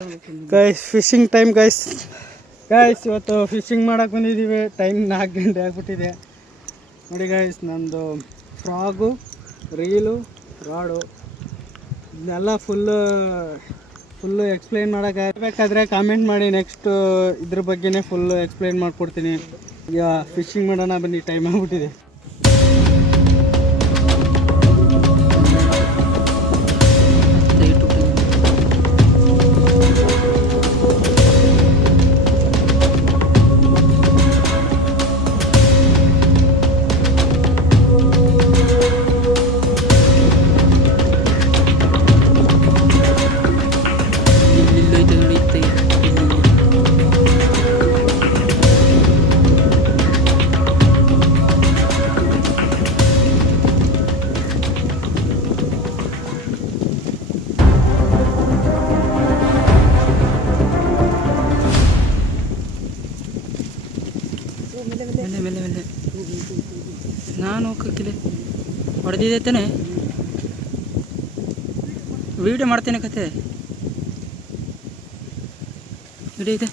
Guys fishing time guys ಇವತ್ತು fishing ಮಾಡಕ್ಕೆ ಬಂದಿದ್ದೀವಿ. ಟೈಮ್ 4 ಗಂಟೆ ಆಗ್ಬಿಟ್ಟಿದೆ ನೋಡಿ ಗೈಸ್. ನಂದು ಫ್ರಾಗು, ರೀಲು, ರಾಡು ಇದನ್ನೆಲ್ಲ ಫುಲ್ಲು ಎಕ್ಸ್ಪ್ಲೈನ್ ಮಾಡೋಕ್ಕಾಗಬೇಕಾದ್ರೆ ಕಾಮೆಂಟ್ ಮಾಡಿ. ನೆಕ್ಸ್ಟ್ ಇದ್ರ ಬಗ್ಗೆನೇ ಫುಲ್ಲು ಎಕ್ಸ್ಪ್ಲೈನ್ ಮಾಡಿಕೊಡ್ತೀನಿ. ಈಗ ಫಿಶಿಂಗ್ ಮಾಡೋಣ ಬನ್ನಿ, ಟೈಮ್ ಆಗ್ಬಿಟ್ಟಿದೆ. ಮೇಲೆ ನಾನು ಹೋಗಕ್ಕಿಲ್ಲ, ಹೊಡೆದಿದೆ ತಾನೆ. ವಿಡಿಯೋ ಮಾಡ್ತೇನೆ, ಕತೆ ವಿಡಿಯೋ ಇದೆ.